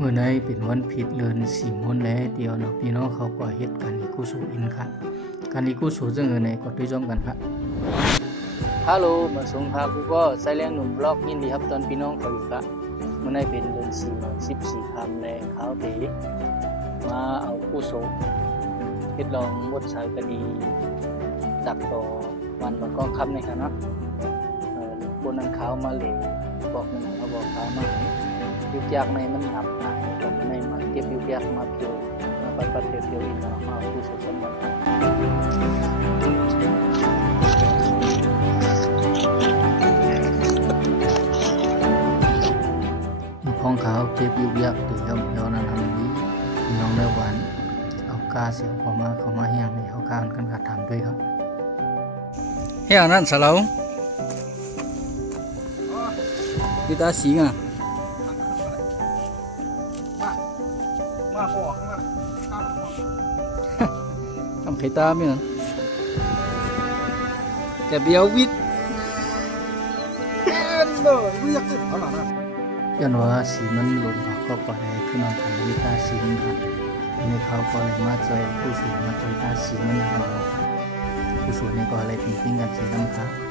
มื้อในเป็นวันผิดเดือนสิงหนแลเดียวเนาะพี่น้องเขาก็เฮ็ดกันอีกุศลอินค่ะการอีกุศลซึ่งในก็ด้วยจอมกันค่ะฮัลโหลมาส่งค่ะกูก็ใส่แรงหนุ่มบล็อกยินดีครับตอนพี่น้องเขาอยู่ค่ะมื้อในเป็นเดือน14ค่ำแลเขาเตมาเอากุศลเฮ็ดลองมดสายคดีตักต่อวันมันก็ค่ำในค่ะเนาะบนนั้นขาวมาเลยบอกนึงเขาบอกขาวมายุกยากในมันหนับนะตอนในมันเก็บยุกยากมาเพียวมาปัดเพียวอีกแล้วมาผู้สนบันพ้องขาวเก็บยุกยากตีกับเพียวนั้นทำนี้พี่น้องได้หวานเอากาเสียวเขามาเฮียงในเขากากันขาดทำด้วยครับเฮียนั่นสลาวkita singa ma poทำไข่ตาไหมนะแต่เบียววิทยันว่าสีมันหล่นเขาก็ปล่อยให้ขึ้นนอนทำวิตาสีมันครับในเขาก็เลยมาจอยผู้สูงมาจอยตาสีมันของเราผู้สูงนี่ก็อะไรปิ้งกันสีน้ำครับ